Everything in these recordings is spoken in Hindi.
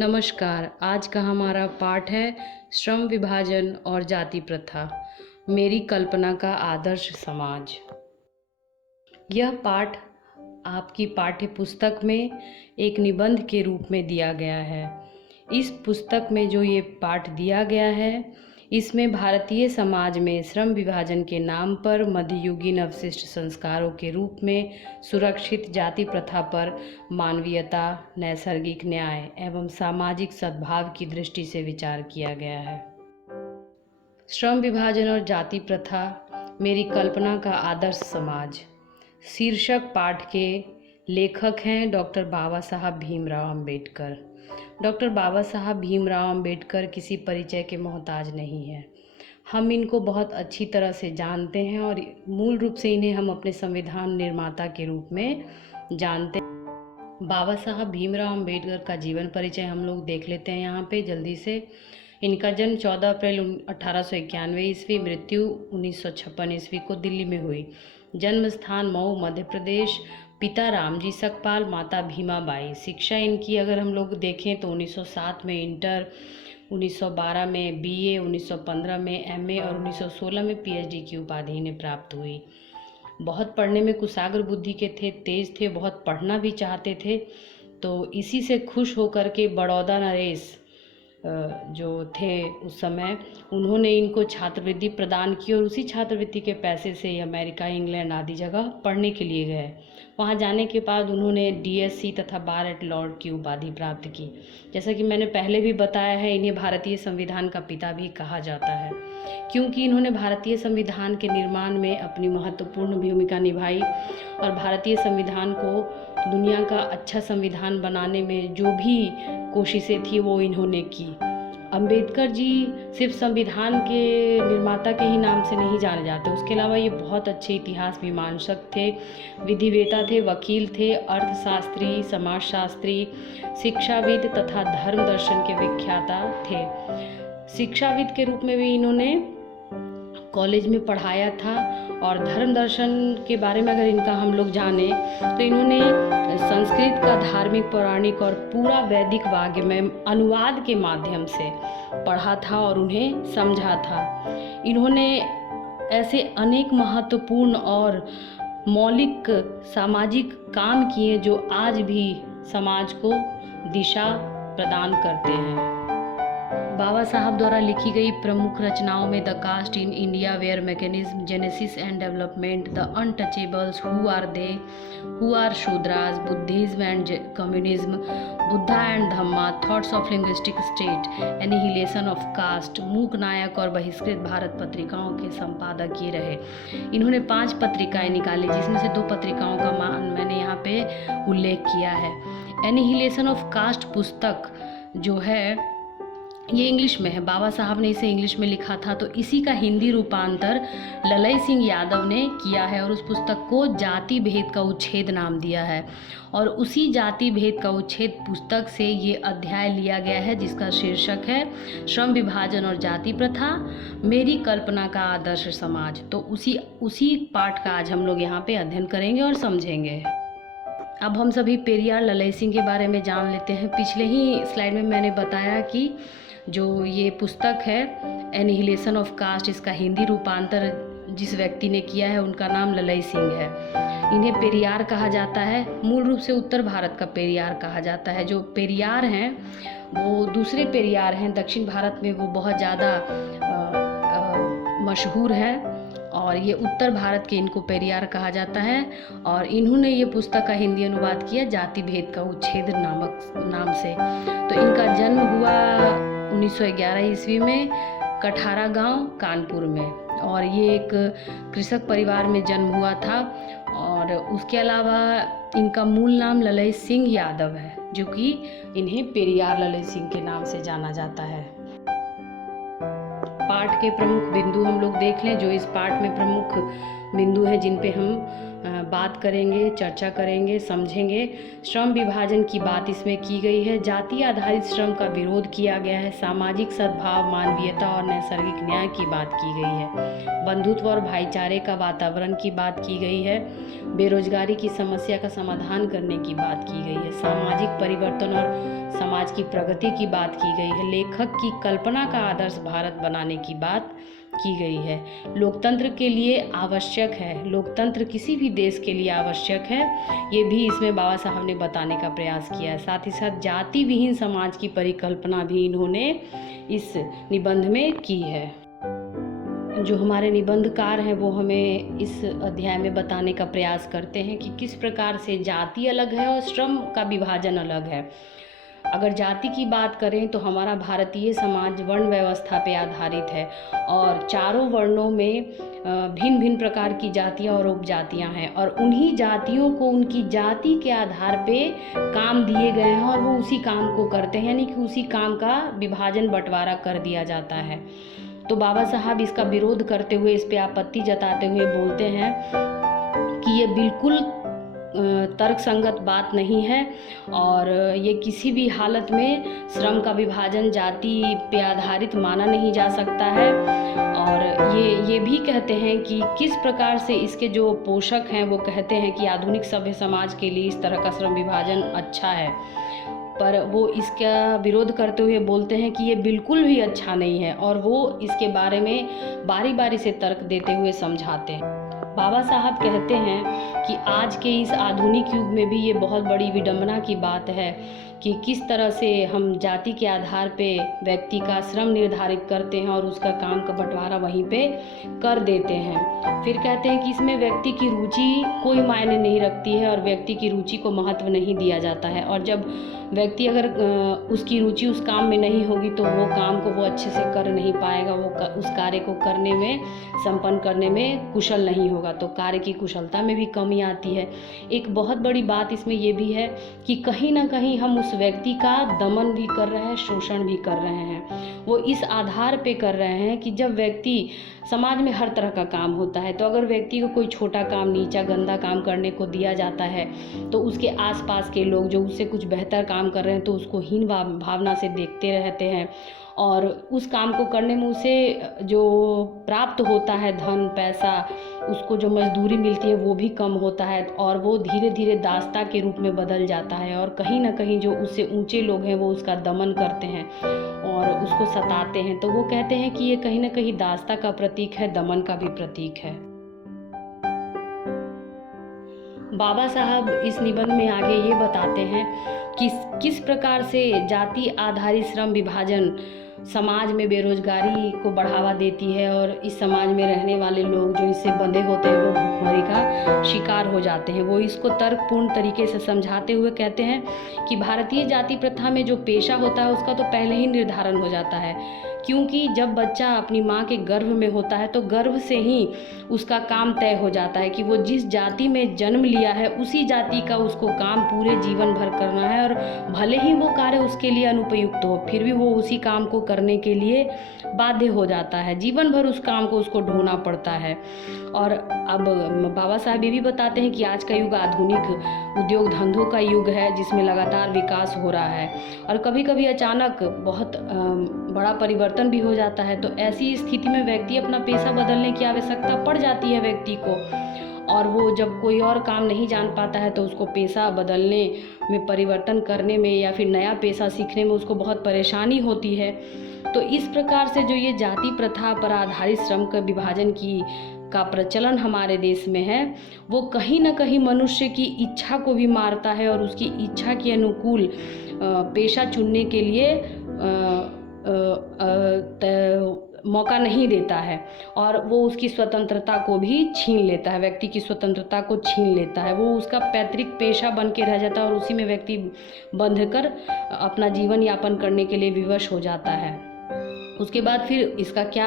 नमस्कार। आज का हमारा पाठ है श्रम विभाजन और जाति प्रथा, मेरी कल्पना का आदर्श समाज। यह पाठ आपकी पाठ्य पुस्तक में एक निबंध के रूप में दिया गया है। इस पुस्तक में जो ये पाठ दिया गया है, इसमें भारतीय समाज में श्रम विभाजन के नाम पर मध्ययुगीन अवशिष्ट संस्कारों के रूप में सुरक्षित जाति प्रथा पर मानवीयता, नैसर्गिक न्याय एवं सामाजिक सद्भाव की दृष्टि से विचार किया गया है। श्रम विभाजन और जाति प्रथा, मेरी कल्पना का आदर्श समाज शीर्षक पाठ के लेखक हैं डॉक्टर बाबा साहब भीमराव अंबेडकर। डॉक्टर बाबा साहब भीमराव अंबेडकर किसी परिचय के मोहताज नहीं हैं। हम इनको बहुत अच्छी तरह से जानते हैं और मूल रूप से इन्हें हम अपने संविधान निर्माता के रूप में जानते हैं। बाबा साहब भीमराव अंबेडकर का जीवन परिचय हम लोग देख लेते हैं यहाँ पे जल्दी से। इनका जन्म 14 अप्रैल 1891 ईस्वी, मृत्यु 1956 ईस्वी को दिल्ली में हुई। जन्म स्थान मऊ, मध्य प्रदेश। पिता रामजी सकपाल, माता भीमा बाई। शिक्षा इनकी अगर हम लोग देखें तो 1907 में इंटर, 1912 में बीए, 1915 में एमए और 1916 में पीएचडी की उपाधि इन्हें प्राप्त हुई। बहुत पढ़ने में कुशाग्र बुद्धि के थे, तेज थे, बहुत पढ़ना भी चाहते थे। तो इसी से खुश होकर के बड़ौदा नरेश जो थे उस समय, उन्होंने इनको छात्रवृत्ति प्रदान की और उसी छात्रवृत्ति के पैसे से अमेरिका, इंग्लैंड आदि जगह पढ़ने के लिए गए। वहाँ जाने के बाद उन्होंने डीएससी तथा बार एट लॉ की उपाधि प्राप्त की। जैसा कि मैंने पहले भी बताया है, इन्हें भारतीय संविधान का पिता भी कहा जाता है, क्योंकि इन्होंने भारतीय संविधान के निर्माण में अपनी महत्वपूर्ण भूमिका निभाई और भारतीय संविधान को दुनिया का अच्छा संविधान बनाने में जो भी कोशिशें थी वो इन्होंने की। अंबेडकर जी सिर्फ संविधान के निर्माता के ही नाम से नहीं जाने जाते, उसके अलावा ये बहुत अच्छे इतिहास मीमांसक थे, विधिवेता थे, वकील थे, अर्थशास्त्री, समाजशास्त्री, शिक्षाविद तथा धर्म दर्शन के विख्याता थे। शिक्षाविद के रूप में भी इन्होंने कॉलेज में पढ़ाया था और धर्म दर्शन के बारे में अगर इनका हम लोग जाने तो इन्होंने संस्कृत का धार्मिक, पौराणिक और पूरा वैदिक वाग्य में अनुवाद के माध्यम से पढ़ा था और उन्हें समझा था। इन्होंने ऐसे अनेक महत्वपूर्ण और मौलिक सामाजिक काम किए जो आज भी समाज को दिशा प्रदान करते हैं। बाबा साहब द्वारा लिखी गई प्रमुख रचनाओं में the caste in India, their mechanism, genesis and development, the untouchables, who are they, who are Shudras, Buddhism and communism, Buddha and Dhamma, thoughts of linguistic state, annihilation of caste, Mook Nayak और बहिष्कृत भारत पत्रिकाओं के संपादक ये रहे। इन्होंने 5 पत्रिकाएं निकाली, जिसमें से 2 पत्रिकाओं का मैंने यहाँ पे उल्लेख किया है। एनिहिलेशन ऑफ कास्ट पुस्तक जो है ये इंग्लिश में है, बाबा साहब ने इसे इंग्लिश में लिखा था, तो इसी का हिंदी रूपांतर ललई सिंह यादव ने किया है और उस पुस्तक को जाति भेद का उच्छेद नाम दिया है। और उसी जाति भेद का उच्छेद पुस्तक से ये अध्याय लिया गया है जिसका शीर्षक है श्रम विभाजन और जाति प्रथा, मेरी कल्पना का आदर्श समाज। तो उसी पाठ का आज हम लोग यहाँ पे अध्ययन करेंगे और समझेंगे। अब हम सभी पेरियार ललई सिंह के बारे में जान लेते हैं। पिछले ही स्लाइड में मैंने बताया कि जो ये पुस्तक है एनिहिलेशन ऑफ कास्ट, इसका हिंदी रूपांतर जिस व्यक्ति ने किया है उनका नाम ललई सिंह है। इन्हें पेरियार कहा जाता है, मूल रूप से उत्तर भारत का पेरियार कहा जाता है। जो पेरियार हैं वो दूसरे पेरियार हैं, दक्षिण भारत में वो बहुत ज़्यादा मशहूर है और ये उत्तर भारत के इनको पेरियार कहा जाता है। और इन्होंने ये पुस्तक का हिंदी अनुवाद किया जाति भेद का उच्छेद नाम से। तो इनका जन्म हुआ 1911 ईस्वी में कठारा गांव, कानपुर में, और ये एक कृषक परिवार में जन्म हुआ था। और उसके अलावा इनका मूल नाम ललई सिंह यादव है, जो कि इन्हें पेरियार ललई सिंह के नाम से जाना जाता है। पाठ के प्रमुख बिंदु हम लोग देख लें। जो इस पाठ में प्रमुख बिंदु हैं जिन पे हम बात करेंगे, चर्चा करेंगे, समझेंगे। श्रम विभाजन की बात इसमें की गई है। जाति आधारित श्रम का विरोध किया गया है। सामाजिक सद्भाव, मानवीयता और नैसर्गिक न्याय की बात की गई है। बंधुत्व और भाईचारे का वातावरण की बात की गई है। बेरोजगारी की समस्या का समाधान करने की बात की गई है। सामाजिक परिवर्तन और समाज की प्रगति की बात की गई है। लेखक की कल्पना का आदर्श भारत बनाने की बात की गई है। लोकतंत्र के लिए आवश्यक है, लोकतंत्र किसी भी देश के लिए आवश्यक है, ये भी इसमें बाबा साहब ने बताने का प्रयास किया है। साथ ही साथ जाति विहीन समाज की परिकल्पना भी इन्होंने इस निबंध में की है। जो हमारे निबंधकार हैं वो हमें इस अध्याय में बताने का प्रयास करते हैं कि किस प्रकार से जाति अलग है और श्रम का विभाजन अलग है। अगर जाति की बात करें तो हमारा भारतीय समाज वर्ण व्यवस्था पे आधारित है और चारों वर्णों में भिन्न भिन्न प्रकार की जातियां और उपजातियां हैं और उन्हीं जातियों को उनकी जाति के आधार पे काम दिए गए हैं और वो उसी काम को करते हैं, यानी कि उसी काम का विभाजन बंटवारा कर दिया जाता है। तो बाबा साहब इसका विरोध करते हुए, इस पे आपत्ति जताते हुए बोलते हैं कि ये बिल्कुल तर्कसंगत बात नहीं है और ये किसी भी हालत में श्रम का विभाजन जाति पे आधारित माना नहीं जा सकता है। और ये भी कहते हैं कि किस प्रकार से इसके जो पोषक हैं वो कहते हैं कि आधुनिक सभ्य समाज के लिए इस तरह का श्रम विभाजन अच्छा है, पर वो इसका विरोध करते हुए बोलते हैं कि ये बिल्कुल भी अच्छा नहीं है और वो इसके बारे में बारी बारी से तर्क देते हुए समझाते हैं। बाबा साहब कहते हैं कि आज के इस आधुनिक युग में भी ये बहुत बड़ी विडंबना की बात है कि किस तरह से हम जाति के आधार पे व्यक्ति का श्रम निर्धारित करते हैं और उसका काम का बंटवारा वहीं पे कर देते हैं। फिर कहते हैं कि इसमें व्यक्ति की रुचि कोई मायने नहीं रखती है और व्यक्ति की रुचि को महत्व नहीं दिया जाता है और जब व्यक्ति अगर उसकी रुचि उस काम में नहीं होगी तो वो काम को वो अच्छे से कर नहीं पाएगा, वो उस कार्य को करने में, संपन्न करने में कुशल नहीं होगा, तो कार्य की कुशलता में भी कमी आती है। एक बहुत बड़ी बात इसमें ये भी है कि कहीं ना कहीं हम उस व्यक्ति का दमन भी कर रहे हैं, शोषण भी कर रहे हैं। वो इस आधार पे कर रहे हैं कि जब व्यक्ति, समाज में हर तरह का काम होता है, तो अगर व्यक्ति को कोई छोटा काम, नीचा गंदा काम करने को दिया जाता है तो उसके आसपास के लोग जो उससे कुछ बेहतर काम कर रहे हैं तो उसको हीन भावना से देखते रहते हैं और उस काम को करने में उसे जो प्राप्त होता है धन पैसा, उसको जो मजदूरी मिलती है वो भी कम होता है और वो धीरे धीरे दास्ता के रूप में बदल जाता है और कहीं ना कहीं जो उससे ऊंचे लोग हैं वो उसका दमन करते हैं और उसको सताते हैं। तो वो कहते हैं कि ये कहीं ना कहीं दास्ता का प्रतीक है, दमन का भी प्रतीक है। बाबा साहब इस निबंध में आगे ये बताते हैं कि किस प्रकार से जाति आधारित श्रम विभाजन समाज में बेरोजगारी को बढ़ावा देती है और इस समाज में रहने वाले लोग जो इससे बंधे होते हैं वो भुखमरी का शिकार हो जाते हैं। वो इसको तर्कपूर्ण तरीके से समझाते हुए कहते हैं कि भारतीय जाति प्रथा में जो पेशा होता है उसका तो पहले ही निर्धारण हो जाता है, क्योंकि जब बच्चा अपनी माँ के गर्भ में होता है तो गर्भ से ही उसका काम तय हो जाता है कि वो जिस जाति में जन्म लिया है उसी जाति का उसको काम पूरे जीवन भर करना है और भले ही वो कार्य उसके लिए अनुपयुक्त हो फिर भी वो उसी काम को करने के लिए बाध्य हो जाता है, जीवन भर उस काम को उसको ढोना पड़ता है। और अब बाबा साहब ये भी बताते हैं कि आज का युग आधुनिक उद्योग धंधों का युग है जिसमें लगातार विकास हो रहा है और कभी कभी अचानक बहुत बड़ा परिवर्तन भी हो जाता है। तो ऐसी स्थिति में व्यक्ति अपना पेशा बदलने की आवश्यकता पड़ जाती है व्यक्ति को और वो जब कोई और काम नहीं जान पाता है तो उसको पेशा बदलने में, परिवर्तन करने में या फिर नया पेशा सीखने में उसको बहुत परेशानी होती है। तो इस प्रकार से जो ये जाति प्रथा पर आधारित श्रम का विभाजन का प्रचलन हमारे देश में है वो कहीं ना कहीं मनुष्य की इच्छा को भी मारता है और उसकी इच्छा के अनुकूल पेशा चुनने के लिए मौका नहीं देता है और वो उसकी स्वतंत्रता को भी छीन लेता है, व्यक्ति की स्वतंत्रता को छीन लेता है। वो उसका पैतृक पेशा बन के रह जाता है और उसी में व्यक्ति बंध कर अपना जीवन यापन करने के लिए विवश हो जाता है। उसके बाद फिर इसका क्या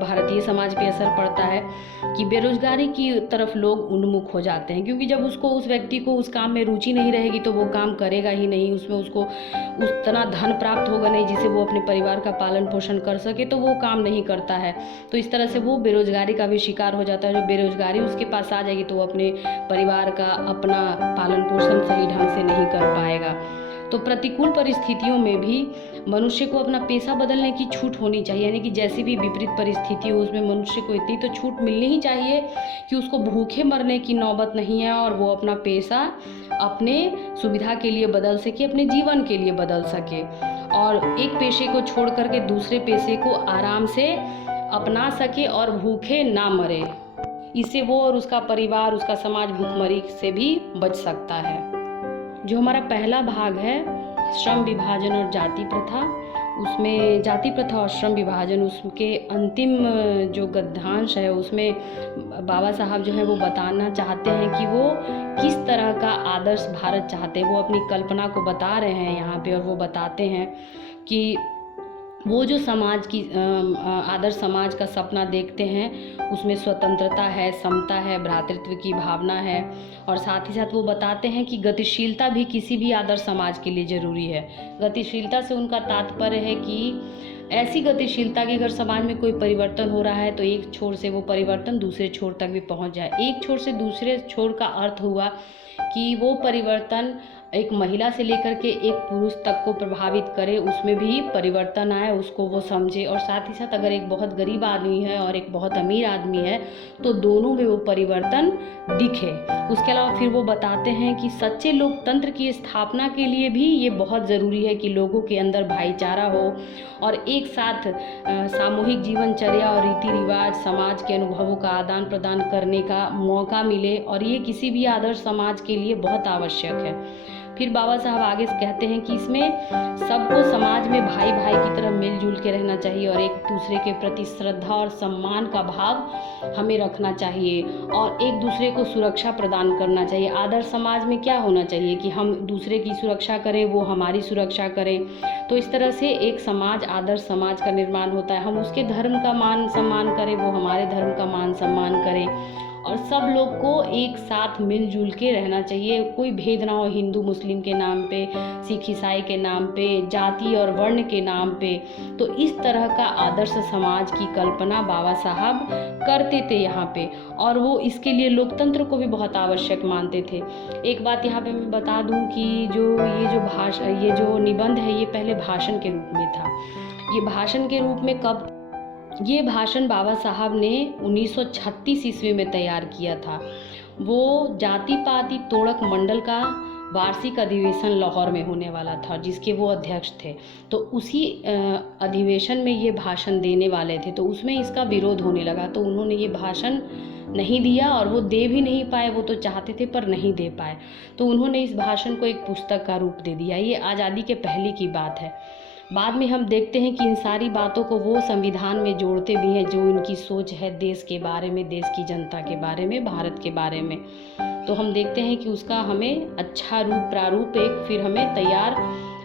भारतीय समाज पे असर पड़ता है कि बेरोजगारी की तरफ लोग उन्मुख हो जाते हैं, क्योंकि जब उसको उस व्यक्ति को उस काम में रुचि नहीं रहेगी तो वो काम करेगा ही नहीं, उसमें उसको उतना धन प्राप्त होगा नहीं जिससे वो अपने परिवार का पालन पोषण कर सके, तो वो काम नहीं करता है। तो इस तरह से वो बेरोजगारी का भी शिकार हो जाता है। जो बेरोजगारी उसके पास आ जाएगी तो वो अपने परिवार का अपना पालन पोषण सही ढंग से नहीं कर पाएगा। तो प्रतिकूल परिस्थितियों में भी मनुष्य को अपना पेशा बदलने की छूट होनी चाहिए, यानी कि जैसी भी विपरीत परिस्थिति हो उसमें मनुष्य को इतनी तो छूट मिलनी ही चाहिए कि उसको भूखे मरने की नौबत नहीं है और वो अपना पेशा अपने सुविधा के लिए बदल सके, अपने जीवन के लिए बदल सके, और एक पेशे को छोड़ करके दूसरे पेशे को आराम से अपना सके और भूखे ना मरे। इससे वो और उसका परिवार, उसका समाज भूखमरी से भी बच सकता है। जो हमारा पहला भाग है श्रम विभाजन और जाति प्रथा, उसमें जाति प्रथा और श्रम विभाजन, उसके अंतिम जो गद्यांश है उसमें बाबा साहब जो है वो बताना चाहते हैं कि वो किस तरह का आदर्श भारत चाहते हैं। वो अपनी कल्पना को बता रहे हैं यहाँ पे, और वो बताते हैं कि वो जो समाज की आदर्श समाज का सपना देखते हैं उसमें स्वतंत्रता है, समता है, भ्रातृत्व की भावना है, और साथ ही साथ वो बताते हैं कि गतिशीलता भी किसी भी आदर्श समाज के लिए ज़रूरी है। गतिशीलता से उनका तात्पर्य है कि ऐसी गतिशीलता कि अगर समाज में कोई परिवर्तन हो रहा है तो एक छोर से वो परिवर्तन दूसरे छोर तक भी पहुंच जाए। एक छोर से दूसरे छोर का अर्थ हुआ कि वो परिवर्तन एक महिला से लेकर के एक पुरुष तक को प्रभावित करे, उसमें भी परिवर्तन आए, उसको वो समझे, और साथ ही साथ अगर एक बहुत गरीब आदमी है और एक बहुत अमीर आदमी है तो दोनों में वो परिवर्तन दिखे। उसके अलावा फिर वो बताते हैं कि सच्चे लोकतंत्र की स्थापना के लिए भी ये बहुत ज़रूरी है कि लोगों के अंदर भाईचारा हो और एक साथ सामूहिक जीवनचर्या और रीति रिवाज, समाज के अनुभवों का आदान प्रदान करने का मौका मिले, और ये किसी भी आदर्श समाज के लिए बहुत आवश्यक है। फिर बाबा साहब आगे कहते हैं कि इसमें सबको समाज में भाई भाई की तरह मिलजुल के रहना चाहिए और एक दूसरे के प्रति श्रद्धा और सम्मान का भाव हमें रखना चाहिए और एक दूसरे को सुरक्षा प्रदान करना चाहिए। आदर्श समाज में क्या होना चाहिए कि हम दूसरे की सुरक्षा करें, वो हमारी सुरक्षा करें। तो इस तरह से एक समाज, आदर्श समाज का निर्माण होता है। हम उसके धर्म का मान सम्मान करें, वो हमारे धर्म का मान सम्मान करें, और सब लोग को एक साथ मिलजुल के रहना चाहिए। कोई भेद ना हो हिंदू मुस्लिम के नाम पे, सिख ईसाई के नाम पे, जाति और वर्ण के नाम पे। तो इस तरह का आदर्श समाज की कल्पना बाबा साहब करते थे यहाँ पे, और वो इसके लिए लोकतंत्र को भी बहुत आवश्यक मानते थे। एक बात यहाँ पे मैं बता दूँ कि ये जो निबंध है ये पहले भाषण के रूप में था। ये भाषण के रूप में कब, ये भाषण बाबा साहब ने 1936 ईस्वी में तैयार किया था। वो जाति पाति तोड़क मंडल का वार्षिक अधिवेशन लाहौर में होने वाला था जिसके वो अध्यक्ष थे। तो उसी अधिवेशन में ये भाषण देने वाले थे, तो उसमें इसका विरोध होने लगा, तो उन्होंने ये भाषण नहीं दिया और वो दे भी नहीं पाए। वो तो चाहते थे पर नहीं दे पाए, तो उन्होंने इस भाषण को एक पुस्तक का रूप दे दिया। ये आज़ादी के पहले की बात है। बाद में हम देखते हैं कि इन सारी बातों को वो संविधान में जोड़ते भी हैं जो इनकी सोच है देश के बारे में, देश की जनता के बारे में, भारत के बारे में। तो हम देखते हैं कि उसका हमें अच्छा रूप, प्रारूप एक फिर हमें तैयार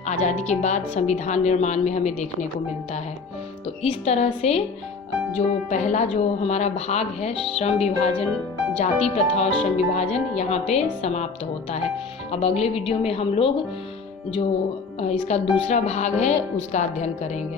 आज़ादी के बाद संविधान निर्माण में हमें देखने को मिलता है। तो इस तरह से जो पहला जो हमारा भाग है श्रम विभाजन, जाति प्रथा और श्रम विभाजन, यहाँ पे समाप्त होता है। अब अगले वीडियो में हम लोग जो इसका दूसरा भाग है उसका अध्ययन करेंगे।